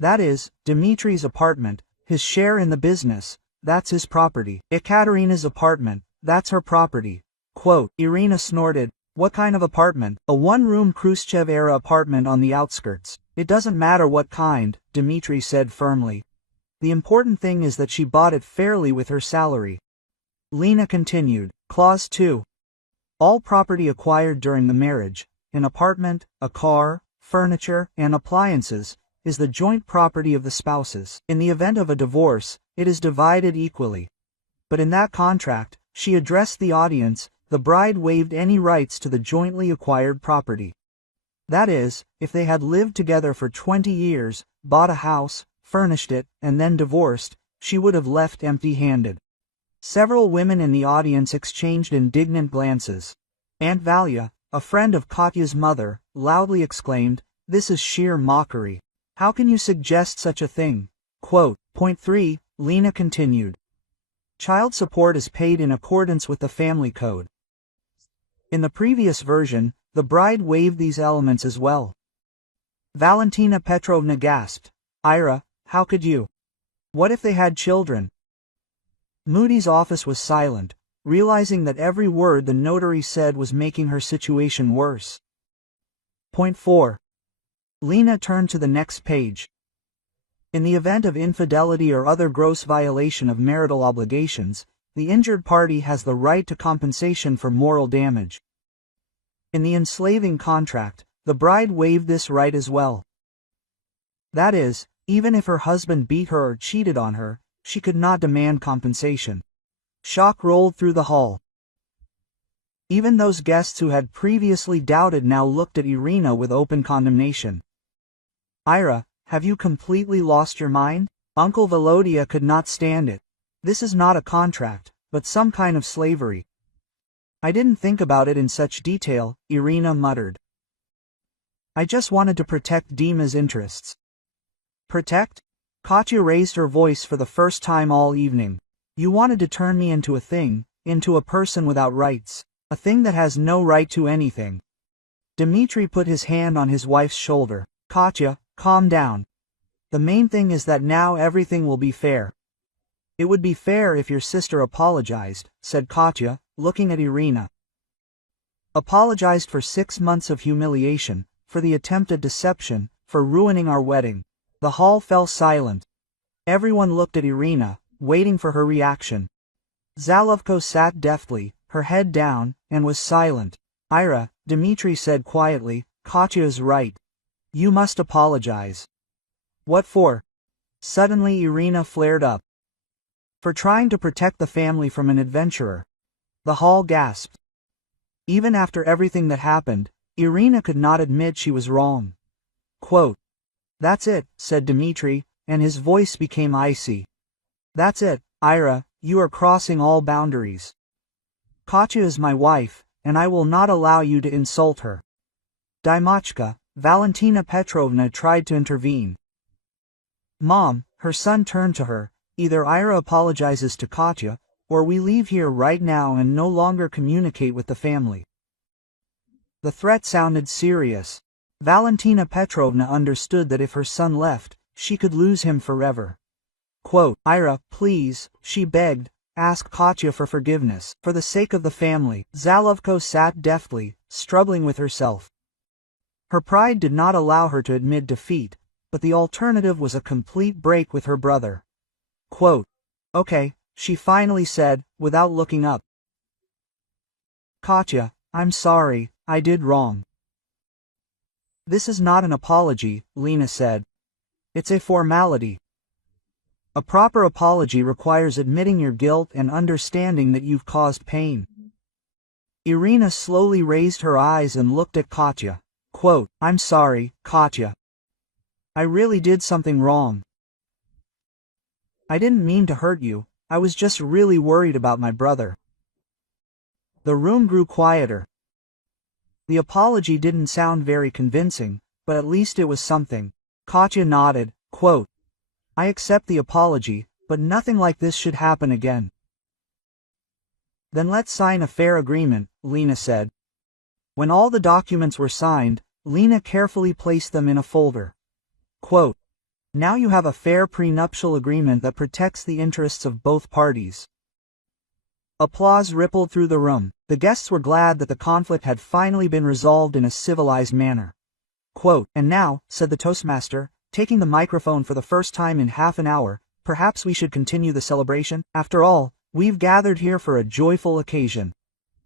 That is, Dmitri's apartment, his share in the business, that's his property. Ekaterina's apartment, that's her property. Quote. Irina snorted. What kind of apartment? A one-room Khrushchev-era apartment on the outskirts. It doesn't matter what kind, Dmitri said firmly. The important thing is that she bought it fairly with her salary. Lena continued. Clause 2. All property acquired during the marriage, an apartment, a car, furniture, and appliances, is the joint property of the spouses. In the event of a divorce, it is divided equally. But in that contract, she addressed the audience, the bride waived any rights to the jointly acquired property. That is, if they had lived together for 20 years, bought a house, furnished it, and then divorced, she would have left empty-handed. Several women in the audience exchanged indignant glances. Aunt Valia, a friend of Katya's mother, loudly exclaimed, "This is sheer mockery. How can you suggest such a thing?" Quote. Point 3, Lena continued. Child support is paid in accordance with the family code. In the previous version, the bride waived these elements as well. Valentina Petrovna gasped. Ira, how could you? What if they had children? Moody's office was silent, realizing that every word the notary said was making her situation worse. Point 4. Lena turned to the next page. In the event of infidelity or other gross violation of marital obligations, the injured party has the right to compensation for moral damage. In the enslaving contract, the bride waived this right as well. That is, even if her husband beat her or cheated on her, she could not demand compensation. Shock rolled through the hall. Even those guests who had previously doubted now looked at Irina with open condemnation. Ira, have you completely lost your mind? Uncle Volodya could not stand it. This is not a contract, but some kind of slavery. I didn't think about it in such detail, Irina muttered. I just wanted to protect Dima's interests. Protect? Katya raised her voice for the first time all evening. You wanted to turn me into a thing, into a person without rights, a thing that has no right to anything. Dmitri put his hand on his wife's shoulder. Katya, calm down. The main thing is that now everything will be fair. It would be fair if your sister apologized, said Katya, looking at Irina. Apologized for 6 months of humiliation, for the attempted deception, for ruining our wedding. The hall fell silent. Everyone looked at Irina, waiting for her reaction. Zolowka sat deftly, her head down, and was silent. Ira, Dmitri said quietly, Katya is right. You must apologize. What for? Suddenly Irina flared up. For trying to protect the family from an adventurer. The hall gasped. Even after everything that happened, Irina could not admit she was wrong. Quote. That's it, said Dmitri, and his voice became icy. That's it, Ira, you are crossing all boundaries. Katya is my wife, and I will not allow you to insult her. Dymochka, Valentina Petrovna tried to intervene. Mom, her son turned to her, either Ira apologizes to Katya, or we leave here right now and no longer communicate with the family. The threat sounded serious. Valentina Petrovna understood that if her son left, she could lose him forever. Quote, Ira, please, she begged, ask Katya for forgiveness. For the sake of the family, Zolовka sat deftly, struggling with herself. Her pride did not allow her to admit defeat, but the alternative was a complete break with her brother. Quote, okay, she finally said, without looking up. Katya, I'm sorry, I did wrong. This is not an apology, Lena said. It's a formality. A proper apology requires admitting your guilt and understanding that you've caused pain. Irina slowly raised her eyes and looked at Katya. Quote, I'm sorry, Katya. I really did something wrong. I didn't mean to hurt you, I was just really worried about my brother. The room grew quieter. The apology didn't sound very convincing, but at least it was something. Katya nodded, quote, I accept the apology, but nothing like this should happen again. Then let's sign a fair agreement, Lena said. When all the documents were signed, Lena carefully placed them in a folder. Quote, now you have a fair prenuptial agreement that protects the interests of both parties. Applause rippled through the room. The guests were glad that the conflict had finally been resolved in a civilized manner. Quote, and now, said the toastmaster, taking the microphone for the first time in half an hour, perhaps we should continue the celebration. After all, we've gathered here for a joyful occasion.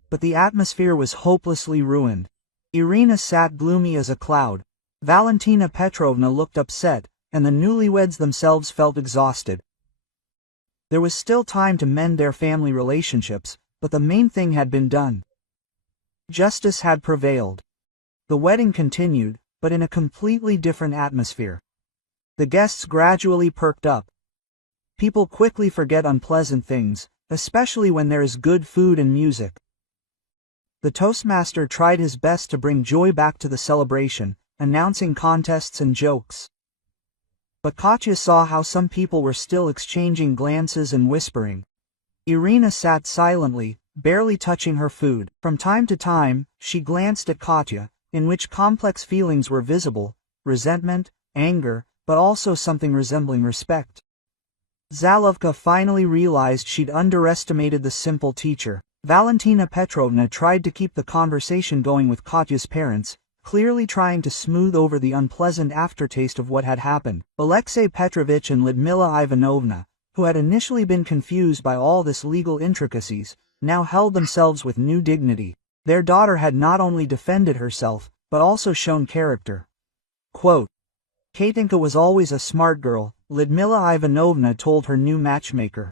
But the atmosphere was hopelessly ruined. Irina sat gloomy as a cloud. Valentina Petrovna looked upset, and the newlyweds themselves felt exhausted. There was still time to mend their family relationships, but the main thing had been done. Justice had prevailed. The wedding continued, but in a completely different atmosphere. The guests gradually perked up. People quickly forget unpleasant things, especially when there is good food and music. The toastmaster tried his best to bring joy back to the celebration, announcing contests and jokes. But Katya saw how some people were still exchanging glances and whispering. Irina sat silently, barely touching her food. From time to time, she glanced at Katya, in which complex feelings were visible, resentment, anger, but also something resembling respect. Zolовka finally realized she'd underestimated the simple teacher. Valentina Petrovna tried to keep the conversation going with Katya's parents, clearly trying to smooth over the unpleasant aftertaste of what had happened. Alexei Petrovich and Lyudmila Ivanovna, who had initially been confused by all this legal intricacies, now held themselves with new dignity. Their daughter had not only defended herself, but also shown character. Quote, Katinka was always a smart girl, Lyudmila Ivanovna told her new matchmaker.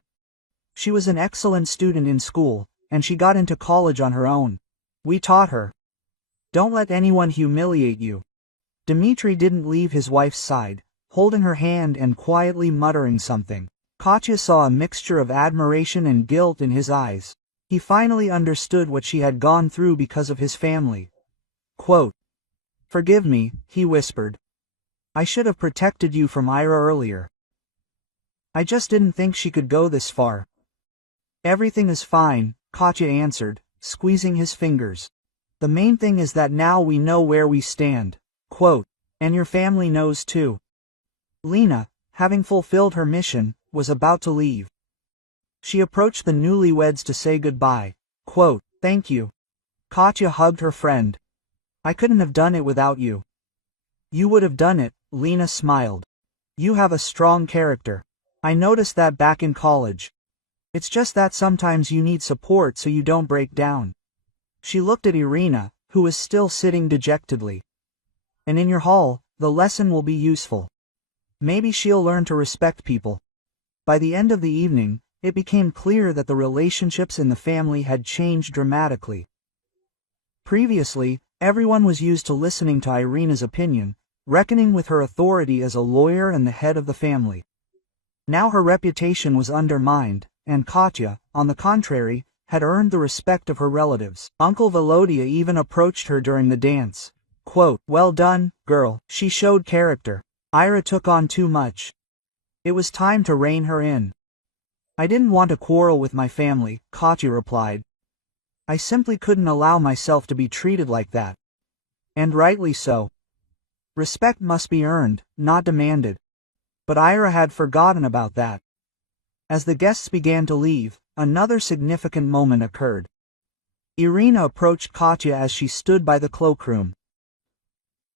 She was an excellent student in school, and she got into college on her own. We taught her. Don't let anyone humiliate you. Dmitri didn't leave his wife's side, holding her hand and quietly muttering something. Katya saw a mixture of admiration and guilt in his eyes. He finally understood what she had gone through because of his family. Quote, forgive me, he whispered. I should have protected you from Ira earlier. I just didn't think she could go this far. Everything is fine, Katya answered, squeezing his fingers. The main thing is that now we know where we stand. Quote, and your family knows too. Lena, having fulfilled her mission, was about to leave. She approached the newlyweds to say goodbye. Quote, thank you. Katya hugged her friend. I couldn't have done it without you. You would have done it, Lena smiled. You have a strong character. I noticed that back in college. It's just that sometimes you need support so you don't break down. She looked at Irina, who was still sitting dejectedly. And in your hall, the lesson will be useful. Maybe she'll learn to respect people. By the end of the evening, it became clear that the relationships in the family had changed dramatically. Previously, everyone was used to listening to Irina's opinion, reckoning with her authority as a lawyer and the head of the family. Now her reputation was undermined, and Katya, on the contrary, had earned the respect of her relatives. Uncle Volodya even approached her during the dance. Quote, well done, girl, she showed character. Ira took on too much. It was time to rein her in. I didn't want to quarrel with my family, Katya replied. I simply couldn't allow myself to be treated like that. And rightly so. Respect must be earned, not demanded. But Ira had forgotten about that. As the guests began to leave, another significant moment occurred. Irina approached Katya as she stood by the cloakroom.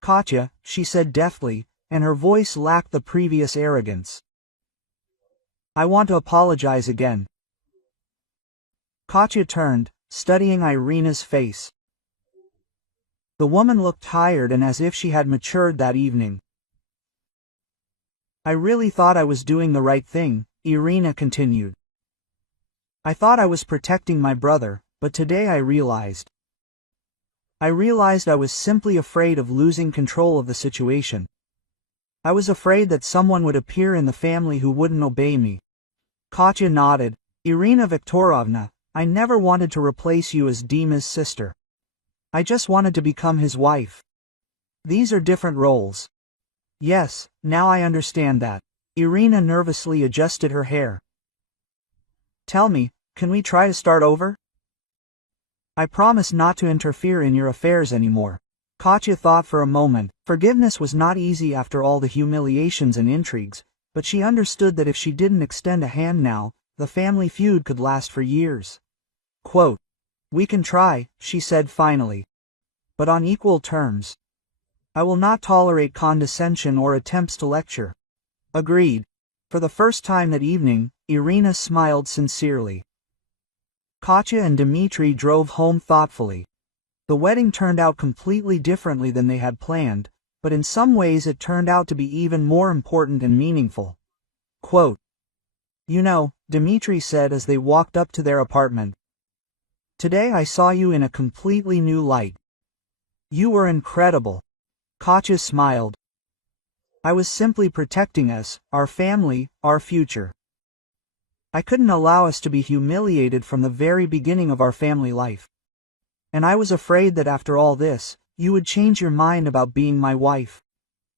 Katya, she said deftly, and her voice lacked the previous arrogance. I want to apologize again. Katya turned, studying Irina's face. The woman looked tired and as if she had matured that evening. I really thought I was doing the right thing, Irina continued. I thought I was protecting my brother, but today I realized I was simply afraid of losing control of the situation. I was afraid that someone would appear in the family who wouldn't obey me. Katya nodded. Irina Viktorovna, I never wanted to replace you as Dima's sister. I just wanted to become his wife. These are different roles. Yes, now I understand that. Irina nervously adjusted her hair. Tell me, can we try to start over? I promise not to interfere in your affairs anymore. Katya thought for a moment. Forgiveness was not easy after all the humiliations and intrigues, but she understood that if she didn't extend a hand now, the family feud could last for years. Quote, we can try, she said finally. But on equal terms. I will not tolerate condescension or attempts to lecture. Agreed. For the first time that evening, Irina smiled sincerely. Katya and Dmitry drove home thoughtfully. The wedding turned out completely differently than they had planned, but in some ways it turned out to be even more important and meaningful. Quote, you know, Dmitry said as they walked up to their apartment. Today I saw you in a completely new light. You were incredible. Katya smiled. I was simply protecting us, our family, our future. I couldn't allow us to be humiliated from the very beginning of our family life. And I was afraid that after all this, you would change your mind about being my wife.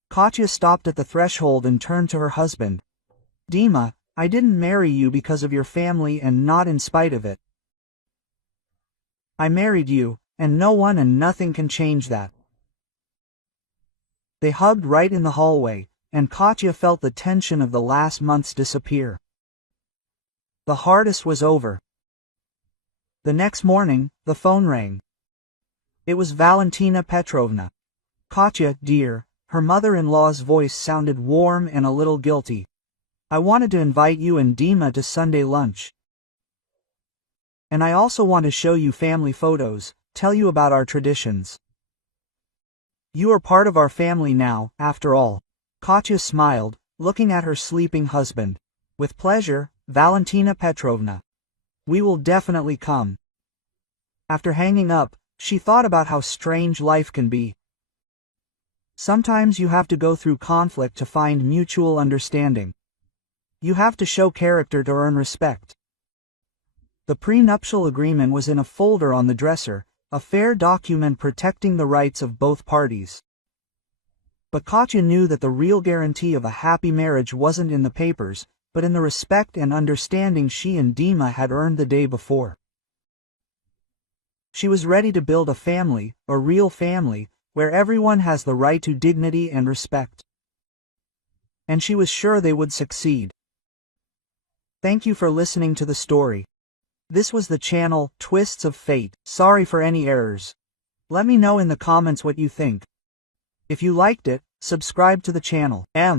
Katya stopped at the threshold and turned to her husband. Dima, I didn't marry you because of your family and not in spite of it. I married you, and no one and nothing can change that. They hugged right in the hallway, and Katya felt the tension of the last months disappear. The hardest was over. The next morning, the phone rang. It was Valentina Petrovna. Katya, dear, her mother-in-law's voice sounded warm and a little guilty. I wanted to invite you and Dima to Sunday lunch. And I also want to show you family photos, tell you about our traditions. You are part of our family now, after all. Katya smiled, looking at her sleeping husband. With pleasure, Valentina Petrovna. We will definitely come. After hanging up, she thought about how strange life can be. Sometimes you have to go through conflict to find mutual understanding. You have to show character to earn respect. The prenuptial agreement was in a folder on the dresser, a fair document protecting the rights of both parties. But Katya knew that the real guarantee of a happy marriage wasn't in the papers, but in the respect and understanding she and Dima had earned the day before. She was ready to build a family, a real family, where everyone has the right to dignity and respect. And she was sure they would succeed. Thank you for listening to the story. This was the channel, Twists of Fate. Sorry for any errors. Let me know in the comments what you think. If you liked it, subscribe to the channel.